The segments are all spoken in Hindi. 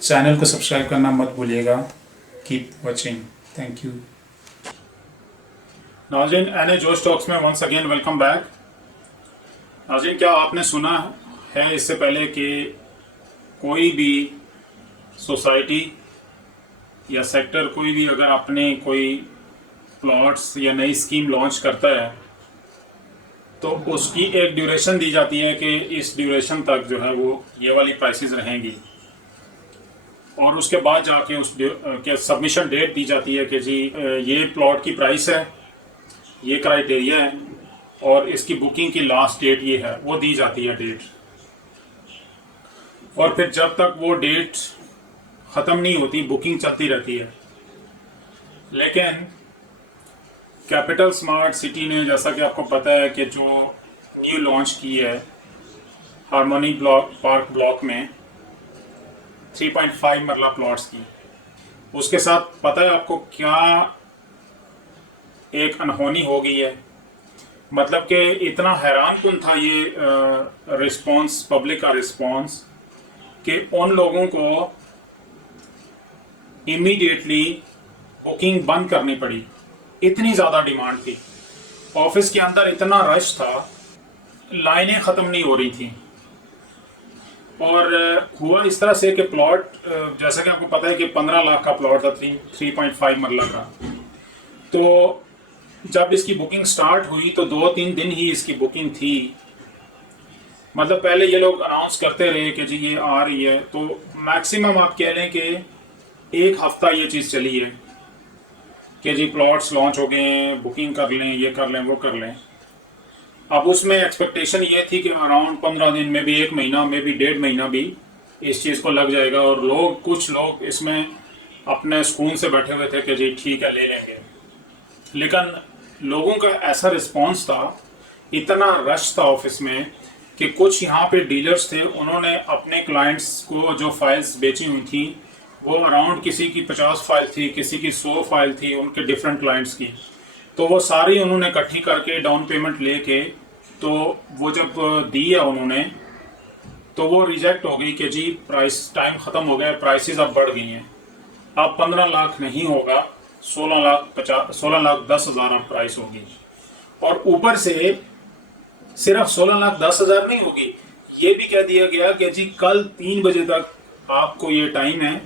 चैनल को सब्सक्राइब करना मत भूलिएगा। Keep watching. Thank you. नाज़रीन, एन ए जोश टॉक्स में वंस अगेन वेलकम बैक। नाज़रीन, क्या आपने सुना है इससे पहले कि कोई भी सोसाइटी या सेक्टर कोई भी अगर अपने कोई प्लॉट्स या नई स्कीम लॉन्च करता है तो उसकी एक ड्यूरेशन दी जाती है कि इस ड्यूरेशन तक जो है वो ये वाली प्राइसेस रहेंगी, और उसके बाद जाके उस के सबमिशन डेट दी जाती है कि जी ये प्लॉट की प्राइस है, ये क्राइटेरिया है और इसकी बुकिंग की लास्ट डेट ये है, वो दी जाती है डेट। और फिर जब तक वो डेट ख़त्म नहीं होती बुकिंग चलती रहती है। लेकिन कैपिटल स्मार्ट सिटी ने, जैसा कि आपको पता है कि जो न्यू लॉन्च की है हार्मोनी पार्क ब्लॉक में 3.5 मरला प्लॉट्स की, उसके साथ पता है आपको क्या एक अनहोनी हो गई है। मतलब कि इतना हैरानकुन था ये रिस्पांस, पब्लिक का रिस्पांस, कि उन लोगों को इमीडिएटली बुकिंग बंद करनी पड़ी। इतनी ज़्यादा डिमांड थी, ऑफिस के अंदर इतना रश था, लाइनें ख़त्म नहीं हो रही थी। और हुआ इस तरह से कि प्लॉट, जैसा कि आपको पता है कि 15 लाख का प्लॉट था, 3.5 मरला का। तो जब इसकी बुकिंग स्टार्ट हुई तो 2-3 दिन ही इसकी बुकिंग थी। मतलब पहले ये लोग अनाउंस करते रहे कि जी ये आ रही है, तो मैक्सिमम आप कह लें कि 1 हफ्ता ये चीज़ चली है कि जी प्लॉट्स लॉन्च हो गए हैं, बुकिंग कर लें, ये कर लें, वो कर लें। अब उसमें एक्सपेक्टेशन ये थी कि अराउंड 15 दिन में भी, 1 महीना में भी, 1.5 महीना भी इस चीज़ को लग जाएगा, और कुछ लोग इसमें अपने सुकून से बैठे हुए थे कि जी ठीक है ले लेंगे। लेकिन लोगों का ऐसा रिस्पांस था, इतना रश था ऑफिस में कि कुछ यहाँ पे डीलर्स थे, उन्होंने अपने क्लाइंट्स को जो फाइल्स बेची हुई थी वो अराउंड, किसी की 50 फाइल थी, किसी की 100 फाइल थी उनके डिफरेंट क्लाइंट्स की, तो वो सारी उन्होंने इकट्ठी करके डाउन पेमेंट लेके, तो वो जब दी है उन्होंने, तो वो रिजेक्ट हो गई कि जी प्राइस, टाइम ख़त्म हो गया, प्राइसेस अब बढ़ गई हैं, अब 15 लाख नहीं होगा, 16 लाख 10 हज़ार अब प्राइस होगी। और ऊपर से सिर्फ 16 लाख 10 हज़ार नहीं होगी, ये भी कह दिया गया कि जी कल 3 बजे तक आपको ये टाइम है,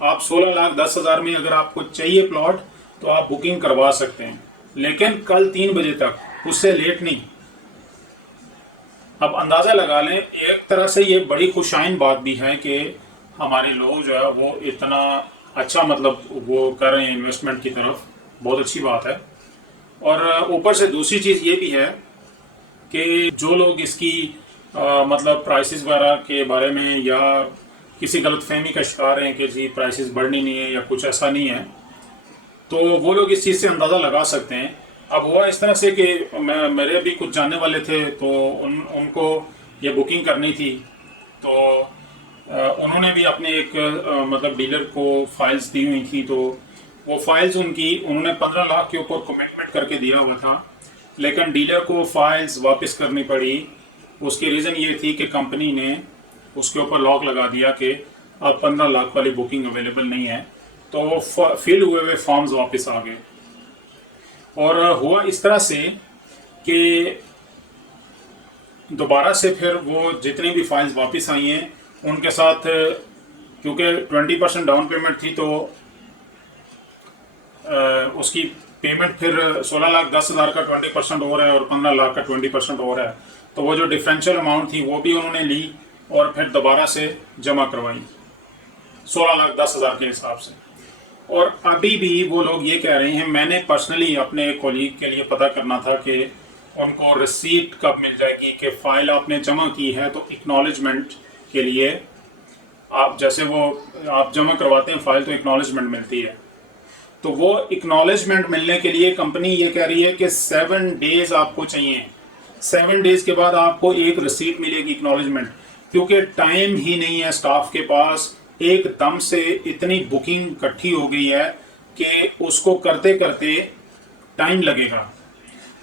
आप 16 लाख 10 हज़ार में अगर आपको चाहिए प्लॉट तो आप बुकिंग करवा सकते हैं, लेकिन कल 3 बजे तक, उससे लेट नहीं। अब अंदाज़ा लगा लें, एक तरह से ये बड़ी खुशाइन बात भी है कि हमारे लोग जो है वो इतना अच्छा, मतलब वो कर रहे हैं इन्वेस्टमेंट की तरफ, बहुत अच्छी बात है। और ऊपर से दूसरी चीज़ ये भी है कि जो लोग इसकी मतलब प्राइसेस वगैरह के बारे में या किसी गलतफहमी का शिकार हैं कि जी प्राइसेस बढ़नी नहीं है या कुछ ऐसा नहीं है, तो वो लोग इस चीज़ से अंदाज़ा लगा सकते हैं। अब हुआ इस तरह से कि मेरे भी कुछ जानने वाले थे, तो उनको ये बुकिंग करनी थी, तो उन्होंने भी अपने एक मतलब डीलर को फाइल्स दी हुई थी, तो वो फाइल्स उन्होंने 15 लाख के ऊपर कमिटमेंट करके दिया हुआ था, लेकिन डीलर को फाइल्स वापस करनी पड़ी। उसकी रीज़न ये थी कि कंपनी ने उसके ऊपर लॉक लगा दिया कि अब 15 लाख वाली बुकिंग अवेलेबल नहीं है, तो वो फिल हुए फॉर्म्स वापस आ गए। और हुआ इस तरह से कि दोबारा से फिर वो जितनी भी फाइल्स वापस आई हैं उनके साथ, क्योंकि 20% डाउन पेमेंट थी, तो उसकी पेमेंट फिर 16 लाख 10 हज़ार का 20% हो रहा है और 15 लाख का 20% हो रहा है, तो वो जो डिफरेंशियल अमाउंट थी वो भी उन्होंने ली और फिर दोबारा से जमा करवाई 16 लाख 10 हज़ार के हिसाब से। और अभी भी वो लोग ये कह रहे हैं, मैंने पर्सनली अपने कोलीग के लिए पता करना था कि उनको रिसीट कब मिल जाएगी, कि फ़ाइल आपने जमा की है तो एक्नॉलेजमेंट के लिए आप, जैसे वो आप जमा करवाते हैं फ़ाइल तो एक्नॉलेजमेंट मिलती है, तो वो एक्नॉलेजमेंट मिलने के लिए कंपनी ये कह रही है कि 7 डेज़ आपको चाहिए। 7 डेज़ के बाद आपको एक रिसीट मिलेगी एक्नॉलेजमेंट, क्योंकि टाइम ही नहीं है स्टाफ के पास, एकदम से इतनी बुकिंग इकट्ठी हो गई है कि उसको करते करते टाइम लगेगा।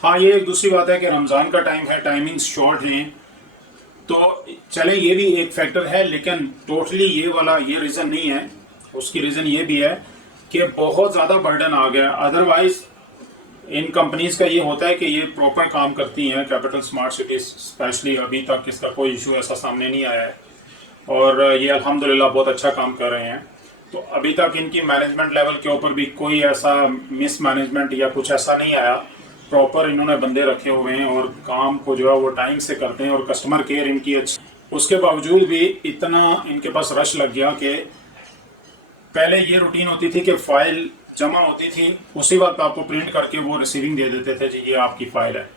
हाँ, ये एक दूसरी बात है कि रमज़ान का टाइम है, टाइमिंग्स शॉर्ट हैं, तो चले ये भी एक फैक्टर है, लेकिन टोटली ये वाला ये रीज़न नहीं है। उसकी रीज़न ये भी है कि बहुत ज़्यादा बर्डन आ गया। अदरवाइज इन कंपनीज का ये होता है कि ये प्रॉपर काम करती हैं। कैपिटल स्मार्ट सिटी स्पेशली अभी तक इसका कोई इशू ऐसा सामने नहीं आया है और ये अल्हम्दुलिल्लाह बहुत अच्छा काम कर रहे हैं। तो अभी तक इनकी मैनेजमेंट लेवल के ऊपर भी कोई ऐसा मिस मैनेजमेंट या कुछ ऐसा नहीं आया। प्रॉपर इन्होंने बंदे रखे हुए हैं और काम को जो है वो टाइम से करते हैं और कस्टमर केयर इनकी अच्छी। उसके बावजूद भी इतना इनके पास रश लग गया कि पहले ये रूटीन होती थी कि फाइल जमा होती थी, उसी वक्त आपको प्रिंट करके वो रिसीविंग दे देते थे जी ये आपकी फ़ाइल है,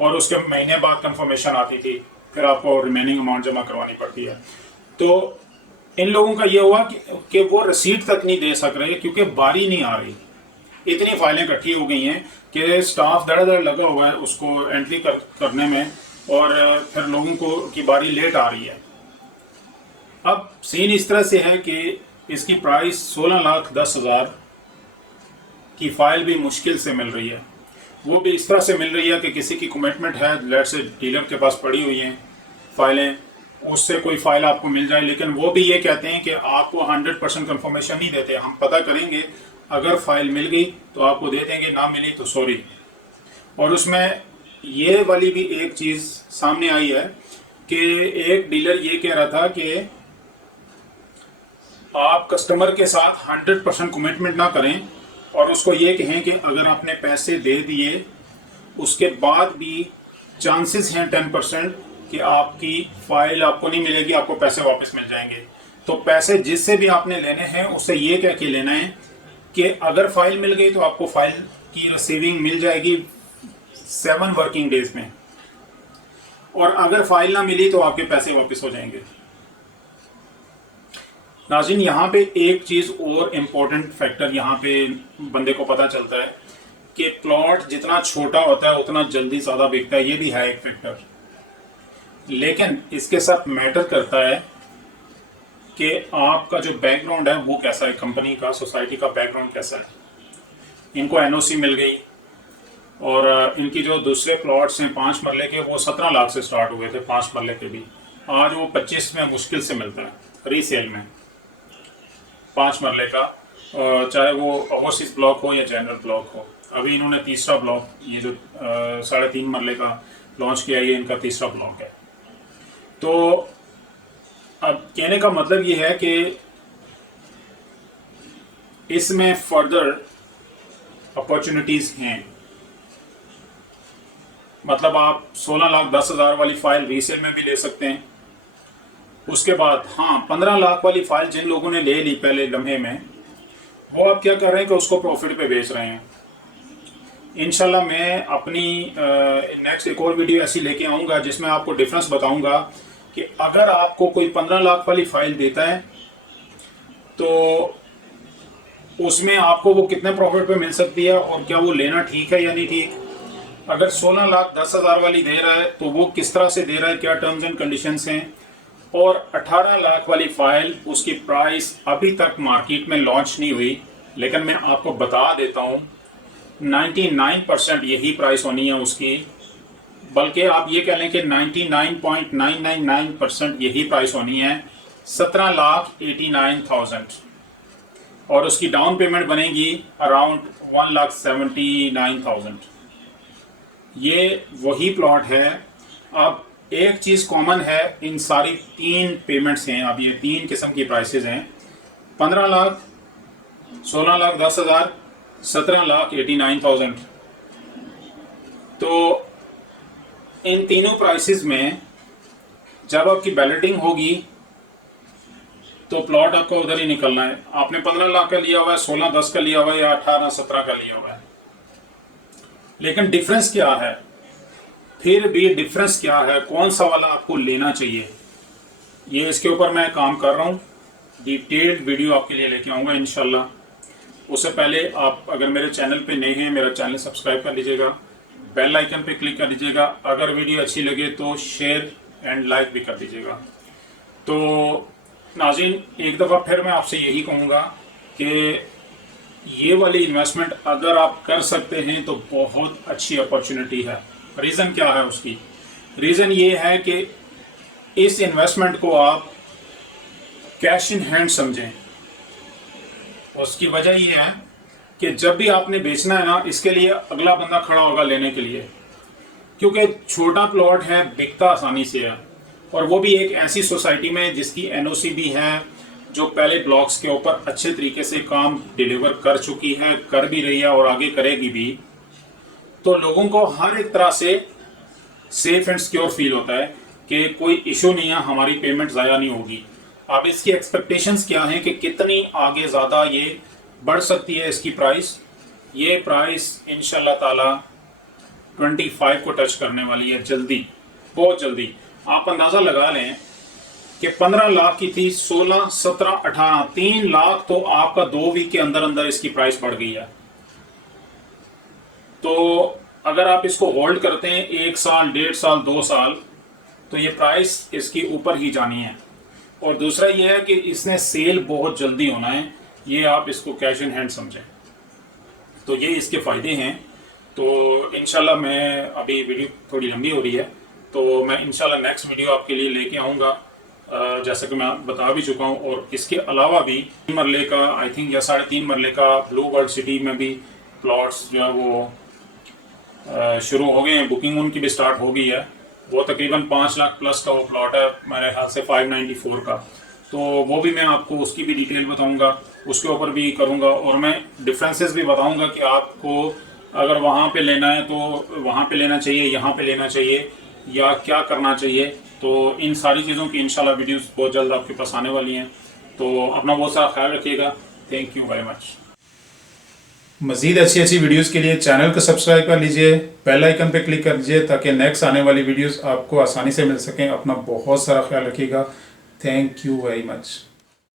और उसके महीने बाद कंफर्मेशन आती थी, फिर आपको रिमेनिंग अमाउंट जमा करवानी पड़ती है। तो इन लोगों का ये हुआ कि वो रसीद तक नहीं दे सक रहे क्योंकि बारी नहीं आ रही। इतनी फाइलें इकट्ठी हो गई हैं कि स्टाफ दड़ दड़ लगा हुआ है उसको एंट्री करने में, और फिर लोगों को की बारी लेट आ रही है। अब सीन इस तरह से है कि इसकी प्राइस 16,10,000 की फ़ाइल भी मुश्किल से मिल रही है। वो भी इस तरह से मिल रही है कि किसी की कमिटमेंट है, लेट से डीलर के पास पड़ी हुई हैं फाइलें, उससे कोई फ़ाइल आपको मिल जाए, लेकिन वो भी ये कहते हैं कि आपको 100% कंफर्मेशन नहीं देते। हम पता करेंगे, अगर फ़ाइल मिल गई तो आपको दे देंगे, ना मिली तो सॉरी। और उसमें ये वाली भी एक चीज़ सामने आई है कि एक डीलर ये कह रहा था कि आप कस्टमर के साथ 100% कमिटमेंट ना करें और उसको ये कहें कि अगर आपने पैसे दे दिए उसके बाद भी चांसेस हैं 10% कि आपकी फ़ाइल आपको नहीं मिलेगी, आपको पैसे वापस मिल जाएंगे। तो पैसे जिससे भी आपने लेने हैं उससे ये कह के लेना है कि अगर फ़ाइल मिल गई तो आपको फ़ाइल की रिसीविंग मिल जाएगी 7 वर्किंग डेज में, और अगर फ़ाइल ना मिली तो आपके पैसे वापस हो जाएंगे। नाज़रीन, यहाँ पे एक चीज़ और इम्पोर्टेंट फैक्टर यहाँ पे बंदे को पता चलता है कि प्लॉट जितना छोटा होता है उतना जल्दी ज़्यादा बिकता है। ये भी है एक फैक्टर, लेकिन इसके साथ मैटर करता है कि आपका जो बैकग्राउंड है वो कैसा है, कंपनी का, सोसाइटी का बैकग्राउंड कैसा है। इनको एनओसी मिल गई और इनकी जो दूसरे प्लॉट्स हैं 5 मरले के, वो 17 लाख से स्टार्ट हुए थे 5 मरले के भी। आज वो 25 में मुश्किल से मिलता है रीसेल में 5 मरले का, चाहे वो ओवरसीज ब्लॉक हो या जनरल ब्लॉक हो। अभी इन्होंने तीसरा ब्लॉक, ये जो 3.5 मरले का लॉन्च किया, ये इनका तीसरा ब्लॉक है। तो अब कहने का मतलब ये है कि इसमें फर्दर अपॉर्चुनिटीज़ हैं। मतलब आप 16,10,000 वाली फ़ाइल रीसेल में भी ले सकते हैं। उसके बाद हाँ, 15 लाख वाली फ़ाइल जिन लोगों ने ले ली पहले लम्हे में, वो आप क्या कर रहे हैं कि उसको प्रॉफिट पे बेच रहे हैं। इंशाल्लाह मैं अपनी नेक्स्ट एक और वीडियो ऐसी लेके आऊँगा जिसमें आपको डिफरेंस बताऊँगा कि अगर आपको कोई 15 लाख वाली फ़ाइल देता है तो उसमें आपको वो कितने प्रॉफिट पे मिल सकती है और क्या वो लेना ठीक है या नहीं ठीक। अगर 16,10,000 वाली दे रहा है तो वो किस तरह से दे रहा है, क्या टर्म्स एंड कंडीशंस हैं। और 18 लाख वाली फ़ाइल, उसकी प्राइस अभी तक मार्केट में लॉन्च नहीं हुई, लेकिन मैं आपको बता देता हूँ 99% यही प्राइस होनी है उसकी, बल्कि आप ये कह लें कि 99.999% यही प्राइस होनी है 17,89,000, और उसकी डाउन पेमेंट बनेगी अराउंड 1,79,000। ये वही प्लॉट है। अब एक चीज़ कॉमन है, इन सारी 3 पेमेंट्स हैं। अब ये 3 किस्म की प्राइसेस हैं, 15 लाख, 16,10,000, 17,89,000। तो इन तीनों प्राइसेस में जब आपकी बैलेटिंग होगी तो प्लॉट आपको उधर ही निकलना है। आपने 15 लाख का लिया हुआ है, 16,10 का लिया हुआ है, या 18,17 का लिया हुआ है, लेकिन डिफरेंस क्या है, फिर भी डिफरेंस क्या है, कौन सा वाला आपको लेना चाहिए, ये इसके ऊपर मैं काम कर रहा हूँ। डिटेल्ड वीडियो आपके लिए लेके आऊँगा इंशाल्लाह। उससे पहले आप अगर मेरे चैनल पे नए हैं, मेरा चैनल सब्सक्राइब कर लीजिएगा, बेल आइकन पे क्लिक कर दीजिएगा। अगर वीडियो अच्छी लगे तो शेयर एंड लाइक भी कर दीजिएगा। तो नाज़रीन, एक दफ़ा फिर मैं आपसे यही कहूँगा कि ये वाली इन्वेस्टमेंट अगर आप कर सकते हैं तो बहुत अच्छी अपॉर्चुनिटी है। रीज़न क्या है उसकी? रीज़न ये है कि इस इन्वेस्टमेंट को आप कैश इन हैंड समझें। उसकी वजह यह है कि जब भी आपने बेचना है ना, इसके लिए अगला बंदा खड़ा होगा लेने के लिए, क्योंकि छोटा प्लॉट है, बिकता आसानी से है, और वो भी एक ऐसी सोसाइटी में जिसकी एनओसी भी है, जो पहले ब्लॉक्स के ऊपर अच्छे तरीके से काम डिलीवर कर चुकी है, कर भी रही है और आगे करेगी भी। तो लोगों को हर एक तरह से सेफ एंड सिक्योर फील होता है कि कोई इशू नहीं है, हमारी पेमेंट ज़ाया नहीं होगी। अब इसकी एक्सपेक्टेशंस क्या हैं कि कितनी आगे ज़्यादा ये बढ़ सकती है इसकी प्राइस। ये प्राइस इंशाल्लाह ताला 25 को टच करने वाली है, जल्दी, बहुत जल्दी। आप अंदाज़ा लगा लें कि 15 लाख की थी, 16, 17, 18, 3 लाख तो आपका 2 वीक के अंदर अंदर इसकी प्राइस बढ़ गई है। तो अगर आप इसको होल्ड करते हैं 1 साल, 1.5 साल, 2 साल, तो ये प्राइस इसकी ऊपर ही जानी है। और दूसरा ये है कि इसने सेल बहुत जल्दी होना है, ये आप इसको कैश इन हैंड समझें। तो ये इसके फ़ायदे हैं। तो इंशाल्लाह मैं, अभी वीडियो थोड़ी लंबी हो रही है, तो मैं इंशाल्लाह नेक्स्ट वीडियो आपके लिए लेके आऊँगा, जैसा कि मैं बता भी चुका हूँ। और इसके अलावा भी 3 मरले का, आई थिंक, या 3.5 मरले का ब्लू वर्ल्ड सिटी में भी प्लॉट्स जो है वो शुरू हो गए हैं, बुकिंग उनकी भी स्टार्ट हो गई है। वो तकरीबन 5 लाख प्लस का वो प्लॉट है, मेरे ख्याल से 594 का। तो वो भी मैं आपको उसकी भी डिटेल बताऊंगा, उसके ऊपर भी करूंगा, और मैं डिफरेंसेस भी बताऊंगा कि आपको अगर वहाँ पे लेना है तो वहाँ पे लेना चाहिए, यहाँ पे लेना चाहिए, या क्या करना चाहिए। तो इन सारी चीज़ों की इंशाल्लाह वीडियोस बहुत जल्द आपके पास आने वाली हैं। तो अपना बहुत सारा ख्याल रखिएगा। Thank you very much. मज़ीद अच्छी वीडियोस के लिए चैनल को सब्सक्राइब कर लीजिए, बेल आइकन पे क्लिक कर दीजिए ताकि नेक्स्ट आने वाली वीडियोस आपको आसानी से मिल सकें। अपना बहुत सारा ख्याल रखिएगा। Thank you very much.